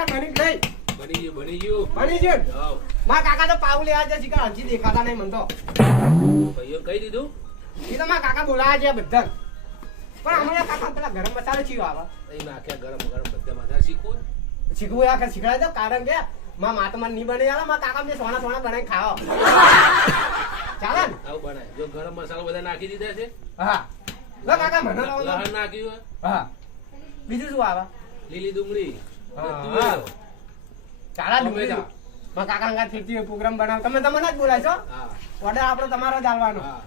યાર બની ગઈ. બની ગયું. બની ગયું. હાવ. મારા કાકા તો પાવ લેવા છે શીખા હજી દેખાતા નહીં મન તો. ભાઈઓ કહી દીધું. એ તો મારા કાકા બોલાયા છે બધા. પણ અમારા કાકા પેલા ગરમ મસાલો ચીયો આવે. એ નાખ્યા ગરમ બધા માથા શીખવું. શીખવું યાર કે શીખડાય તો કારણ કે માં માતમા ની બને યાર મારા કાકા ને સોના સોના બનાવી ખાઓ. ચાલે ને? આવું બનાય. જો ગરમ મસાલો બધા નાખી દીધા છે. હા. લો કાકા મને લાવો. લહણ નાખ્યું. હા. બીજું શું આવે? લીલી ડુંગળી. હા. ચાલા ડુંગળી. મારા કાકા અંગા ફીરતી પ્રોગ્રામ બનાવ તમે તમને જ બોલાય છો. હા. ઓર્ડર આપણો તમારો જ આલવાનો. હા.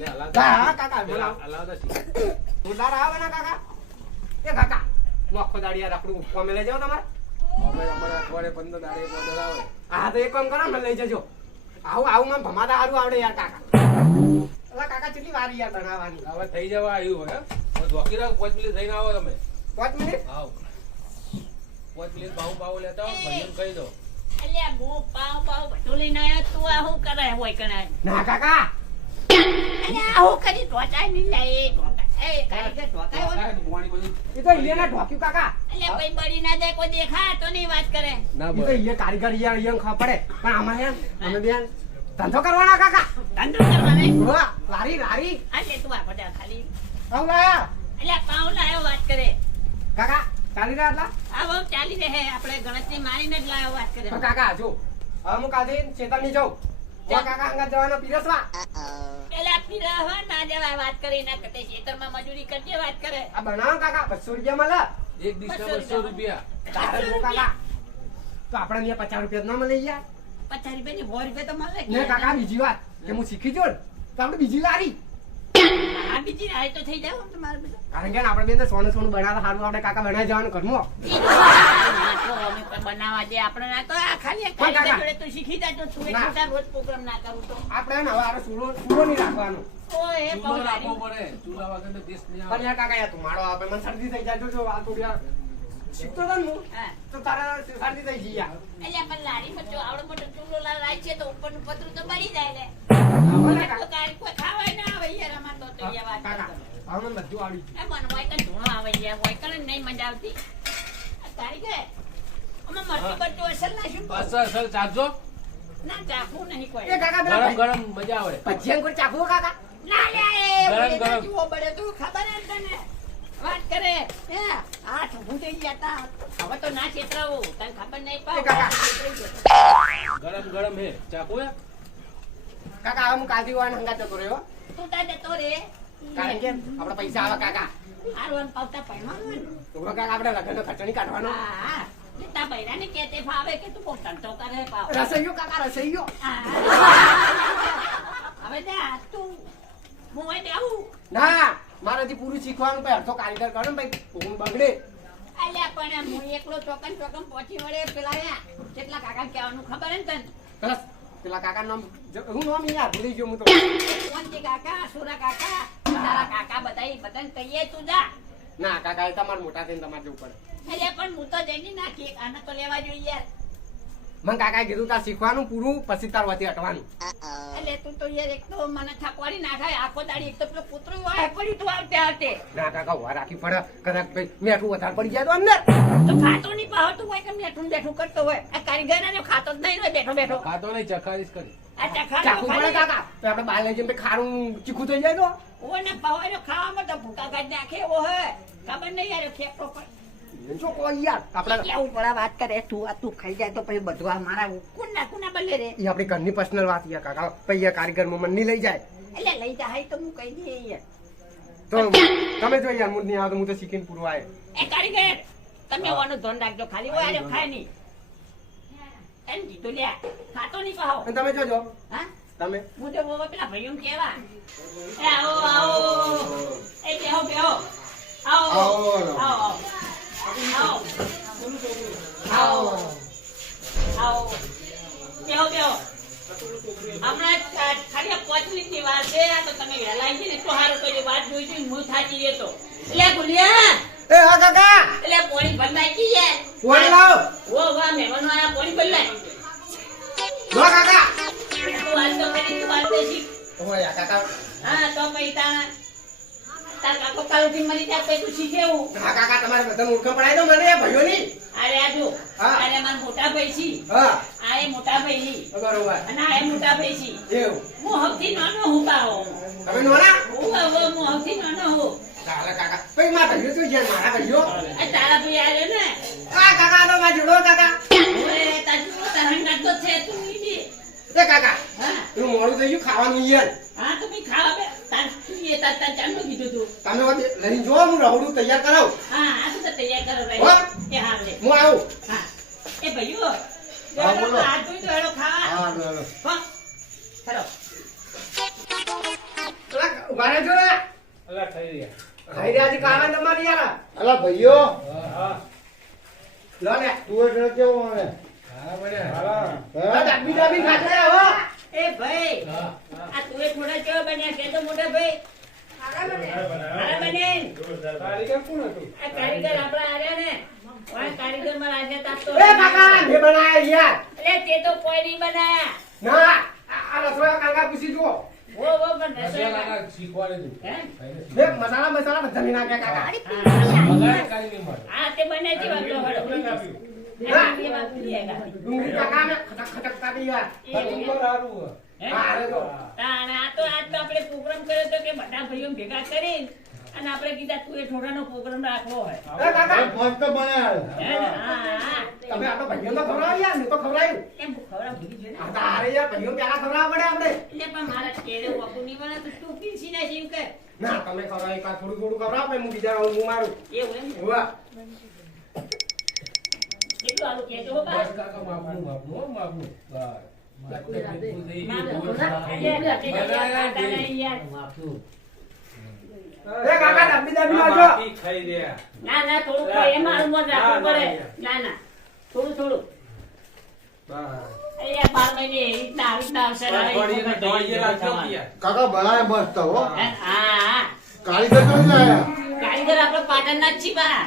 લે હલાવ. હા કાકા બોલાવ. હલાવતા શીખ. ઉડાર આવે ને કાકા. એ કાકા નોખો દાડી યાર આપણું કોમે લઈ જાવ તમારે. અમે અમારા અઠવાડિયે 15 દાડે એક ઓર્ડર આવે. હા તો એક કામ કરો ને લઈ જજો. આવું માં ભમાતા હારું આવડે યાર કાકા. અલા કાકા કેટલી વાર યાર બનાવવાની. હવે થઈ જવા આવ્યું હે. બસ બાકી રાખ 5 મિનિટ થઈને આવો તમે. 5 મિનિટ? આવ. 5 મિનિટ પાવ લેતા આવો ભાઈને કહી દો. અલ્યા બો પાવ બધું લઈને આયા તું આ હું કરે હોય કણાય. ના કાકા. અલ્યા હું કરી ઢોચાય નહીં લે એ ઢોકા. એ કારીગર ઢોકાય હોય. એ તો ઈયે ના ઢોક્યું કાકા. અલ્યા ભાઈ બળી ના જાય કોઈ દેખા તો નહીં વાત કરે. ના એ તો ઈયે કારીગર યાર ઈયે ખબર પડે. પણ આમાં યાર અમે બેન ધંધો કરવાના કાકા. ધંધો કરવાને. વાહ લારી. અલ્યા તું આ બધા ખાલી. આવ લાયા. અલ્યા પાવ લાયો વાત કરે. કાકા ચાલી રહ્યા એટલા? આ બહુ ચાલી રહે આપણે ગણતરી મારીને જ લાયો વાત કરે. પણ કાકા જો હવે હું કાલે ચેતનની જાઉં. ઓ કાકા અંગા જવાનો પીરસવા. પેલા પીરા ના જવા વાત કરી ના કતે ખેતરમાં મજૂરી કરજે વાત કરે. આ બનાવો કાકા 200 રૂપિયા મળે. એક દિવસના 200 રૂપિયા. તારે જો કાકા તો આપણે અહીંયા 50 રૂપિયા ના મળે યાર. 50 રૂપિયા ની 100 રૂપિયા તો મળે ને કાકા બીજી વાત કે હું શીખી જો તો આપણે બીજી લારી. આ બીજી રાય તો થઈ જાવ તમારે બધા. કારણ કે આપણે બેન સોનું સોનું બનાવવા સારું આપણે કાકા બનાવી જવાનું ઘરમાં. અમે કોઈ બનાવવા દે આપણે ના તો આ ખાલી કારીગર જોડે તો શીખી જાજો તું એક રોજ પ્રોગ્રામ ના કરું તો આપણે ને હવે આ સુરો નહીં રાખવાનો. ઓય એ ચૂલો બહુ રાખવો લારી. પડે. ચૂલા વગર તો દેશ નહીં પણ આવે. યાર કાકા યાર તું મારો આપે મને શરદી થઈ જાય જો આ તો યાર શીખતો તો ને હું હા તો તારા શરદી થઈ ગઈ યાર. અલ્યા પણ લારીમાં જો આવડો મોટો ચૂલો લાય છે તો ઉપરનું પતરું તો બળી જાય ને. હવે ને તો તારી કોઈ ખાવાય ના આવે યાર આમાં તો યાર વાત કાકા કરતો. હવે મને બધું આવડી ગયું. એ મન હોય તો ધૂણો આવે યાર હોય કને નહીં મજા આવતી. આ કારીગર અમે મરચું બરચું અસલ નાખ્યું બસ અસલ ચાખજો. ના ચાખવું નહીં કોઈ. એ કાકા ગરમ પેલા ગરમ મજા આવે. ભજીયા કોઈ ચાખવો કાકા. ના લે એ ગરમ, ઓલે ગરમ. જુઓ બળે તો ખબર જ તને વાત કરે હે હાથ ઊભું થઈ ગયા તા હવે તો ના છેતરાવું તને ખબર નહીં એ કાકા. પાવ ગરમ હે. ચાખો હે. કાકા હવે હું કાલથી વાન હંગા જતો રહ્યો. તું તા જતો રે કારણ કે આપણે પૈસા આવે કાકા. હારવાન પાવતા પહેરવાનું ને. તો કાકા આપણે લગ્નનો ખર્ચો નહીં કાઢવાનો. હા તા બૈરાને કેતે ફાવે કે તું પોતાન તો કરે પાવ રસોઈયો કાકા રસોઈયો. હવે જા તું હું હોય તે આવું ના મારાથી પૂરું શીખવાનું પછી અડધો કારીગર કરો ને ભાઈ હું બગડે. અલ્યા પણ હું એકલો ચોકન પહોંચી વળે પેલા યા કેટલા કાકા કહેવાનું ખબર હે ને તને બસ પેલા કાકા નામ હું નામ યાર ભૂલી ગયો હું તો. કોણથી કાકા સુરા કાકા તારા કાકા બધાને કહીએ તું જા ના કાકા એ તમારે મોટા થઈને તમારે જવું પડે. અલ્યા પણ હું તો જઈને નાખી આને તો લેવા જોઈએ યાર મને કાકાએ કીધું તાર શીખવાનું પૂરું પછી તાર વચ્ચે હટવાનું. એટલે તું તો યાર એક તો મને થકવાડી નાખાય આખો દાડી એક તો પેલો કૂતરું વાય પડી તું આવતે ના કાકા ઉભા રાખી પડે કદાચ ભાઈ મેઠું વધારે પડી જાય તો અંદર. તો ખાતો નહીં પાવ તું હોય કે બેઠું બેઠું કરતો હોય આ કારીગર ખાતો જ નહીં હોય બેઠો બેઠો ખાતો નહીં ચખાડીશ કરી. આ ચાખવું પડે ચખાડો કાકા તો આપણે બહાર લઈ જઈને ભાઈ ખારું ચીખું થઈ જાય તો. ઓને પવાયો ખાવામાં તો ભૂકા કાઢ નાખે ઓ હે ખબર નહીં યાર ખેપરો પર જો કોઈ યાર આપણે કેવું પડા વાત કરે તું ખાઈ જાય તો પછી બધું આ મારા કુના બલે રે એ આપણી ઘરની પર્સનલ વાત યાર કાકા પછી આ કારીગર મને નહીં લઈ જાય એટલે લઈ જાય તો હું કહી દઈએ યાર તો તમે જો યાર હું નહીં આવે તો હું તો શીખીને પૂરું આવે. એ કારીગર તમે ઓનું ધ્યાન રાખજો ખાલી ઓય આરે ખાય નહીં એમ કીધું લ્યા ખાતો નહીં પાહો અને તમે જોજો હા તમે હું તો બોવા પેલા ભાઈઓ કેવા એ આવો એ બેહો આવો આવો હમણાં ખાલી 5 મિનિટની વાર છે તો તમે વહેલા આવી ને તો સારું કરી વાત જોઈ જોઈ હું થાકી ગયો તો એટલે ગુલિયા એ હા કાકા એટલે પાણી ભરનાઈ ગઈ યાર પાણી લાવ. ઓ વાહ મહેમાનો આયા પાણી ભરનાઈ લો કાકા તું હાલ તો કરી તું હાલ તો શીખ ઓય કાકા હા તો પછી તાણા તાર કાકો કાલુથી મરી જાય પછી તું શીખે એવું. હા કાકા તમારે બધાને ઓળખાણ પડાવી દો મને ભાઈઓની. અરે આ જો હા. અરે મારા મોટા ભાઈ છે. હા આ એ મોટા ભાઈ છે. બરોબર અને આ એ મોટા ભાઈ છે. એવું હું સૌથી નાનો હું પાહો. તમે નોના હું સૌથી નાનો હું. ચાલે કાકા પછી મારા ભાઈઓ શું છે મારા ભાઈઓ આ તારા ભાઈ આવ્યો ને હા કાકા તો મારા જોડો કાકા ઓએ તાજુ તારા ગાતો છે તું ઈ. એ કાકા હા તું મોડું થઈ ગયું ખાવાનું યાર હા તો ભાઈ ખાવા બે તાર તું એ તાર ચાંદો કીધું તું. તમે હવે લઈને જો હું રવડું તૈયાર કરાવું હા આ તો તૈયાર કરો હો? ભાઈ. એ હા લે. હું આવું હા એ ભાઈઓ હા, બોલો. આ જોઈ તો હેડો ખાવા. હા હાલો હો હેડો. પેલા ઉભા રહેજો ને અલા થઈ રહ્યા. ખાઈ રહ્યા છે ખાવાનું તમારે યાર અલા ભાઈઓ હા લો ને તું એટલે કેવો મને હા બન્યા. આ ડાબી ડાબી ખાતે હો એ ભાઈ હા આ તુએ થોડા કેવા બન્યા કે તો મોટા ભાઈ હારા બને. કારીગર કોણ હતું? આ કારીગર આપડા આર્યા ને વાહ કારીગર માં આજે તાપતો એ કાકા મે બનાયા યાર એટલે તે તો કોઈ નહીં બનાયા. ના આ રસોઈયા કાકા પૂછી જુઓ વો પણ મસાલા રસોઈ કાકા શીખવાડી દીધું. હે? બે મસાલા બધા નહીં નાખ્યા કાકા હા, વઘાર કાઢી નહીં મળે. હા તે બને છે વાંધો હળો. કોને કાપ્યું? હા, બે વાપરી લેગા. ડુંગળી કાકા મે ખટક ખટક કાઢી યાર હતું તો સારું હોય. હે? હા અરે જો તાણે આ તો આજ તો આપણે પ્રોગ્રામ કર્યો તો કે બધા ભાઈઓ ભેગા કરી અને આપણે કીધા તું એ થોડાનો પ્રોગ્રામ રાખવો હોય. એ કાકા મસ્ત બન્યા હે ને? હા, હા. તમે આ તો ભાઈઓ તો ખવડાવો યાર મેં તો ખવડાવ્યું એમ ખવડાવ ભૂલી ગયો ને. આ તો અરે યાર ભાઈઓ પેલા ખવડાવવા પડે આપણે એટલે પણ મારા કેળે વાપુ નહીં બને તો તું પીસી નાખ એમ કે. ના તમે ખવડાવો એક વાર થોડું થોડું ખવડાવો પછી હું બીજા હું મારું એવું એમ ને? હોવા કેટલું આલું કહેજો હો બા. બસ કાકા માપનું માપનું હો, માપનું. બસ. આટલે બિલકુલ થઈ ગયું. માપનું. બહુ સારું. એટલે કાકા નહીં યાર. એ કાકા ડાબી ડાબી આ આવજો બાકી ખાઈ રહ્યા. ના ના થોડું કોઈ એમાં આલું મત રાખવું પડે. ના ના થોડું થોડું. બસ. અહીંયા 12 મહિને એ રીતના આવી રીતના આવશે ને આવી દોડીને રીતના દોડીએ રાખજો કે યાર. કાકા બનાય મસ્ત હો હે? હા હા કારીગર તો લાયા કારીગર આપણે પાટણના જ છીએ બા.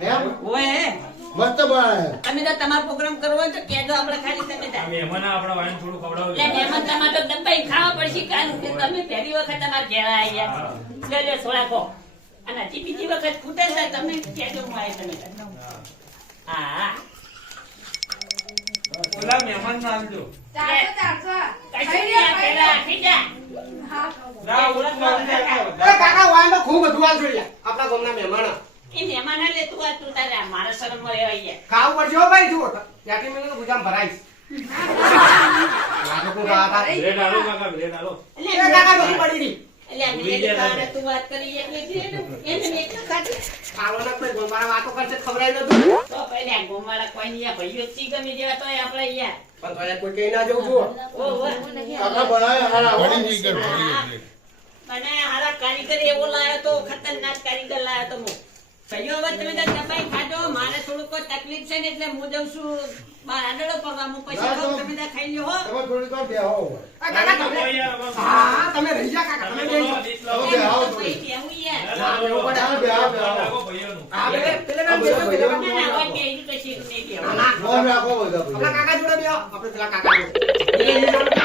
એમ ઓય મસ્ત બનાયા તમે તો તમારો પ્રોગ્રામ કરવો હોય તો કહેજો આપણે ખાલી તમે ત્યાં. મહેમાન આપણા વાઈન થોડું ખવડાવજો. એટલે મહેમાન તમારે તો દબાઈ ખાવા પડશે કારણ કે તમે પહેલી વખત તમારા ઘેર આવ્યા. લે લે થોડા ખો. અને હજી બીજી વખત ખૂટે છે તમે કહેજો હું આવી તમે ત્યાં. હા હા ઓલા મહેમાન ના આવજો. કશું નહીં આ પહેલા આખી જા. ના, ઓલા મહેમાન ને આવજો. એ કાકા વાય તો ખૂબ બધું આ જોઈએ આપણા ગામના મહેમાન એ મહેમાન લે તું આ તું તારે આ મારા શરમમાં રહેવાય યાર. ખાવું પડશે હો ભાઈ જુઓ ત્યાંથી મને તો ગુજામ ભરાઈશ લાગે કોઈ વાત આ. બ્રેડ આલો કાકા, બ્રેડ આલો. એ કાકા બધી પડી રહી એટલે આ ભૂલી મેં ગયા ખાને તું વાત કરી એટલે છે ને, એને મેં એકલા ખાધી. ખાવાના કોઈ ગોળવાળા વાતો કરશે ખવડાવી નતું તો પહેલા ગોમાળા કોઈ નહીં આ ભાઈઓ જ છે ગમે જેવા તોય આપણે યાર. પણ તો કોઈ કઈ ના જવું જુઓ ઓહો. કાકા બનાય હારા હો મને હારા કારીગર એવો લાયો તો ખતરનાક કારીગર લાયો તો હું. ભાઈઓ હવે તમે તો દબાઈ ખાજો મારે થોડું કોઈ તકલીફ છે ને એટલે હું જઉં છું બહાર આડળો પડવા હું પછી ના, ખાઉં, તો- તમે તો ખાઈ લ્યો હો. તમે થોડી વાર બેહો આ કાકા તમે હા હા તમે રહી જા કાકા તમે રહી જાઓ. ડીશ લાવો. ઓકે, આવો એમ તો થોડી. પછી કેવું યાર. હા, એવું પડે. હા, બેહો, બેહો. રાખો ભાઈઓનું. હા પેલે ના બેસો પેલે ના ના, ના, બેસો. હવે બેહી તો શીખ નહીં બેહો. ના, ના. મોન રાખો બધા આપણા ભાઈઓ કાકા જોડે બેહો આપણે પેલા કાકા જોડે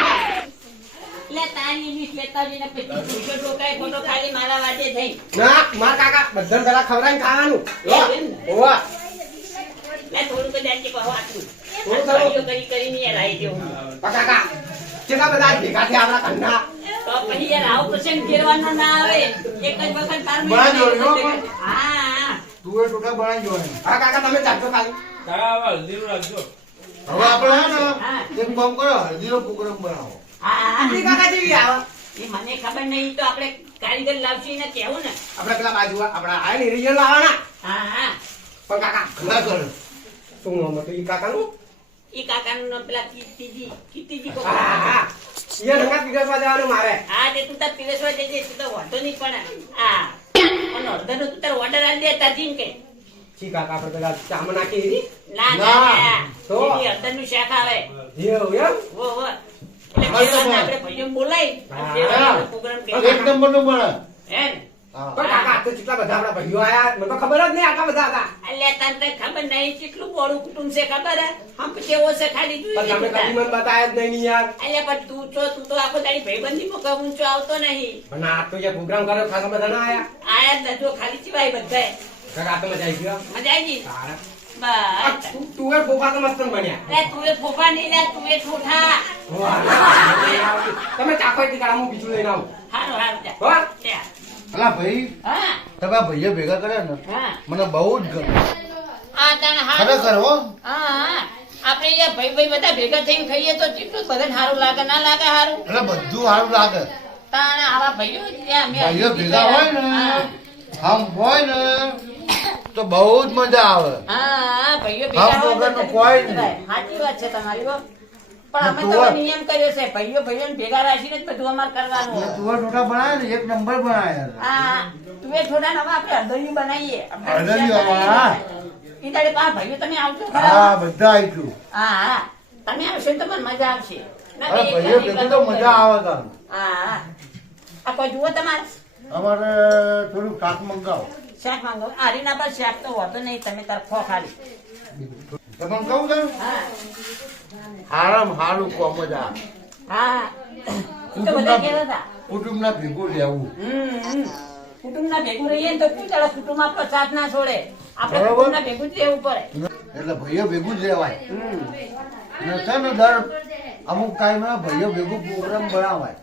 એટલે તારી ઇંગ્લિશ લેતા જઈને પછી ભૂસો ટોકાય ખોટો ખાલી મારા વાજે થઈ. ના માર કાકા બધાને પેલા ખવડાવીને ખાવાનું એવું? હોવા લે થોડું તો જાણજે કહો આટલું. થોડું આ ભાઈઓ કરી કરીને યાર આવી ગયો હું. કાકા કેટલા બધા ભેગા થયા આપણા ઘરના તો પછી યાર આવો પ્રસંગ ફેરવાનો ના આવે. એક જ વખત તાર બહાર જોડ્યો પણ. હા તું એ ટોકા બનાવી જો હા કાકા તમે ચાલજો ખાલી કાકા હવે હલ્દીનું રાખજો. હવે આપણે હે હા. ને એક કામ કરો હલ્દીનો પ્રોગ્રામ બનાવો હા આપણી કાકા જેવી આવે એ મને ખબર નહીં તો આપણે કારીગર લાવશું એને કહેવું ને. આપણે પેલા બાજુ આપણા આયા ને રિયલ લાવવાના હા હા પણ કાકા ના કરો શું નામ હતું ઈ કાકાનું ઈ કાકાનું નામ પેલા કીર્તિજી કોક. હા હા ઈ રંગા પીગસવા જવાનું મારે હા તે તું તાર પીરસવા જજે તું તો વાંધો નહીં પણ હા અને અડધાનો તું તાર ઓર્ડર આલી દે તાર જીમ કે છી કાકા આપણે પેલા ચામાં નાખી દીધી ના ના. ના ના તો? એ અડધાનું શાક આવે એવું એમ વો વો એટલે હા, તો ફેરવાના બોલ. આપણે ભાઈઓ બોલાય અને હા. ફેરવાનો પ્રોગ્રામ એક કરીએ. નંબર નું બને હે ને હા. પણ કાકા આ તો કેટલા બધા આપણા ભાઈઓ આયા મને તો ખબર જ નહીં આટલા બધા હતા અલ્યા તને ખબર નહીં કેટલું બોળું કુટુંબ છે ખબર હે હમ કેવો છે ખાલી પણ જોઈ તમે કદી મને બતાયા જ નહીં યાર અલ્યા પણ તું તો આખો દાડી ભાઈબંધીમાં કહું છું આવતો નહીં પણ આ તો જે પ્રોગ્રામ કર્યો ખાસા બધા ના આયા આયા જ નતો ખાલી ચીવાય બધાય કાકા આ તો મજા આવી ગયો મજા આવી ગઈ તારા. આ બસ તું એ ફોફા તો મસ્ત બન્યા અરે તું એ ફોફા નહીં લે તું એ ઠોઠા વાહ. તમે ચાખો એક કાળા હું બીજું લઈને આવું હારું હારું જા. વાહ. જા. અલા ભાઈ હા તમે આ ભાઈઓ ભેગા કર્યા ને હા મને બહુ જ ગમે આ તને હારું ખરેખર હો હા હા આપણે અહીંયા ભાઈ બધા ભેગા થઈને ખાઈએ તો કેટલું બધાને સારું લાગે ના લાગે સારું એટલે બધું સારું લાગે તાણે આવા ભાઈઓ ત્યાં મેં ભાઈઓ ભેગા હોય ને આમ હોય ને તો બહુ જ મજા આવે હા ભાઈઓ આમ વગરનું કોઈ નહીં. સાચી વાત છે તમારી હો. પણ અમે તું તો વાત. નિયમ કર્યો છે ભાઈઓને ભેગા રાખીને જ બધું અમારે કરવાનું એટલે હોય. તુવાર ટોટા બનાવે ને એક નંબર બનાવ્યા હા તું એ થોડા નવા આપણે હળદરિયું બનાવીએ હળદરિયું, હા. ઈ દાડે પા ભાઈઓ તમે આવજો હા ખરા બધા આવીશું હા હા તમે આવશો ને તો મને મજા આવશે ના અરે તો ભાઈઓ એક ભેગું તો મજા આવે તાર હા હા આ કોઈ જુઓ તમારે અમારે થોડું શાક મંગાવો શાક માંગો આરીના પર શાક તો હોતો નહીં તમે તાર ખો ખાલી તમને કહું છું હા હારામ હારું કોમ જ આ હા ઈ તો બધા કહેતા હતા કુટુંબના ભેગું રહેવું કુટુંબના ભેગું રહીએ ને તો કોઈ દાડો કુટુંબ આપણો સાથ ના છોડે આપણે બરાબર. કુટુંબના ભેગું જ રહેવું પડે એટલે ભાઈઓ ભેગું જ રહેવાય ને છે ને દર અમુક ટાઈમમાં ભાઈઓ ભેગું પ્રોગ્રામ બનાવાય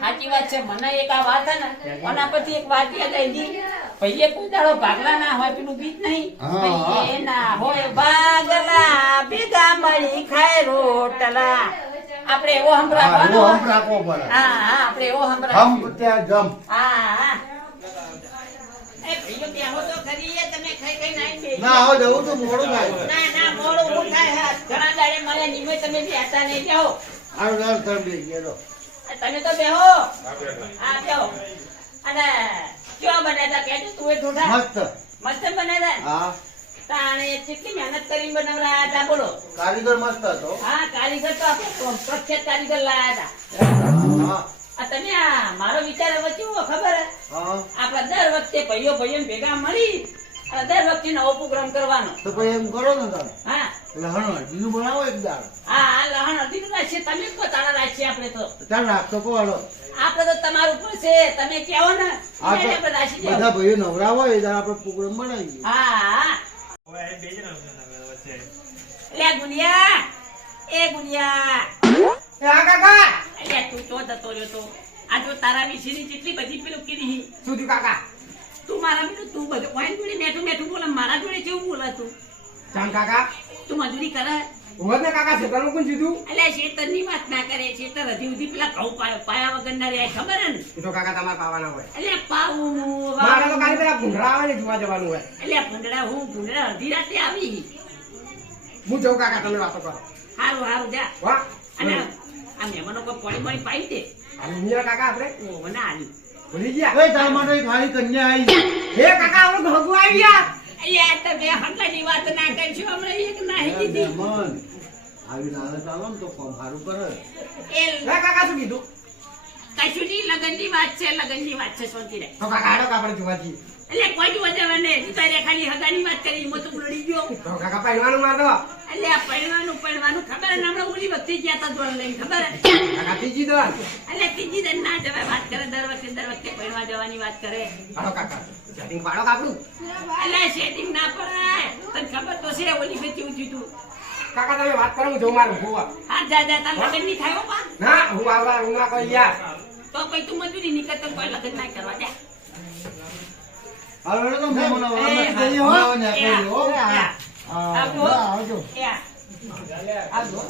સાચી વાત છે મને એક આ વાત હે ને આના પરથી એક વાત યાદ આવી ગઈ ભાઈએ કોઈ દાડો ભાગલા ના હોય પેલું ગીત નહીં હા, ભાઈએ ના હોય ભાગલા ભેગા મળી ખાય રોટલા આપણે એવો હા, સંભળાવવાનો એવો હમ રાખવો પડે હા હા આપણે એવો સંભળાવ હમ ત્યાં જમ હા હા એ ભાઈઓ બેહો તો ખરી એ તમે ખાઈ ખાઈ નાઈ બેસી. ના હવે જવું તો મોડું થાય ના ના મોડું હું થાય હા. ઘણા દાડે મળે નિમે તમે બેસતા નહીં બેહો આવું દર તર બે ગયેલો તમે તો બેહો હા બેહો અને કેવા બનાવ્યા કેજો તું એ ઠોઠા મસ્ત મસ્ત બનાવ્યા હા તાણે કેટલી મહેનત કરીને બનાવરાયા હતા બોલો કારીગર મસ્ત હતો હા કારીગર તો આપણે પ્રખ્યાત કારીગર લાયા હતા હા આ તમે આ મારો વિચાર હવે કેવો ખબર હે હા આપણે દર વખતે ભાઈઓ ભેગા મળી અને દર વખતે નવો પ્રોગ્રામ કરવાનો તો પછી એમ કરો ને તમે હા લહણ હળદીનું બનાવો એક દાળ હા હા લહણ અઢી રાખીએ તમે જ પોતાના રાખીએ આપણે તો ચાલ રાખતો કહો હાલો આપણે તો તમારું ઉપર છે તમે કહો ને આ એટલે તો આપણે રાખી બધા દેવું. ભાઈઓ નવરા હોય એ દાળ આપણે પ્રોગ્રામ બનાવીએ હા હા હવે બે જણા વચ્ચે લે ગુલિયા એ ગુલિયા એ હા કાકા અલ્યા તું તો જતો રહ્યો તો આ જો તારા વિશેની જેટલી બધી પેલું કીધી શું થયું કાકા તું મારા બીજું તું બધું વાઈન જોડે મેઠું મેઠું બોલે મારા જોડે કેવું બોલે તું ચાલ કાકા તું મજૂરી કરે ઉભો ને કાકા છેતરનું કોણ સીધું અલ્યા શેતરની વાત ના કરે શેતર હજી સુધી પેલા ઘઉં પાયા વગર ના રહ્યા ખબર હે ને એ તો કાકા તમારે પાવાના હોય અલ્યા પાવું મારે તો કાલે પેલા ભૂંડરા આવે ને જોવા જવાનું હોય અલ્યા ભૂંડડા અડધી રાતે આવી હું જઉં કાકા તમે વાતો કરો હારું હારું જા વાહ અને આ મહેમાનો કોઈ પાણી પાણી પાઈ દે અને મીરા કાકા આપણે ઓ મને આલી ભૂલી ગયા એ તાર માટે એક હારી કન્યા આવી હે કાકા આપણે ભગવા આવી ગયા અલ્યા તમે હંગાની વાત ના કરશો હમણાં એક નાહી દીધી મહેમાન આવી નાને ચાલો ને તો કોમ સારું કરે એ હે કાકા શું કીધું કશું નહીં લગનની વાત છે શાંતિ રહે તો કાકા હાડો આપણે જોવા જઈએ એટલે કોઈ જ વજવા ને તું તારે ખાલી હગાની વાત કરી મો તો ઉલડી ગયો તો કાકા પહેરવાનું મારતો એટલે આ પડવાનું ખબર હે ને હમણાં ઓલી વખતે ગયા તા જોડ લઈને ખબર હે કાકા ત્રીજી દોન એટલે ત્રીજી દિન ના જવાય વાત કરે દર વખતે પડવા જવાની વાત કરે હાડો કાકા સેટિંગ પાડો કાપડું એટલે સેટિંગ ના પડાય તને ખબર તો છે ઓલી વખતે કેવું થયું તું કાકા તમે વાત કરો હું જઉં મારું ભૂવા હા જા તાર લગન ની થાય હો પા ના હું આવવા હું ના કોઈ યાર તો કોઈ તું મજૂરી નહીં કરતો કોઈ લગન ના કરવા જા હાલો તો મહેમાન એ, આવવાના હા. છે, હો. એ, હો. હા. હા, આવજો. આવજો એ આ. આવજો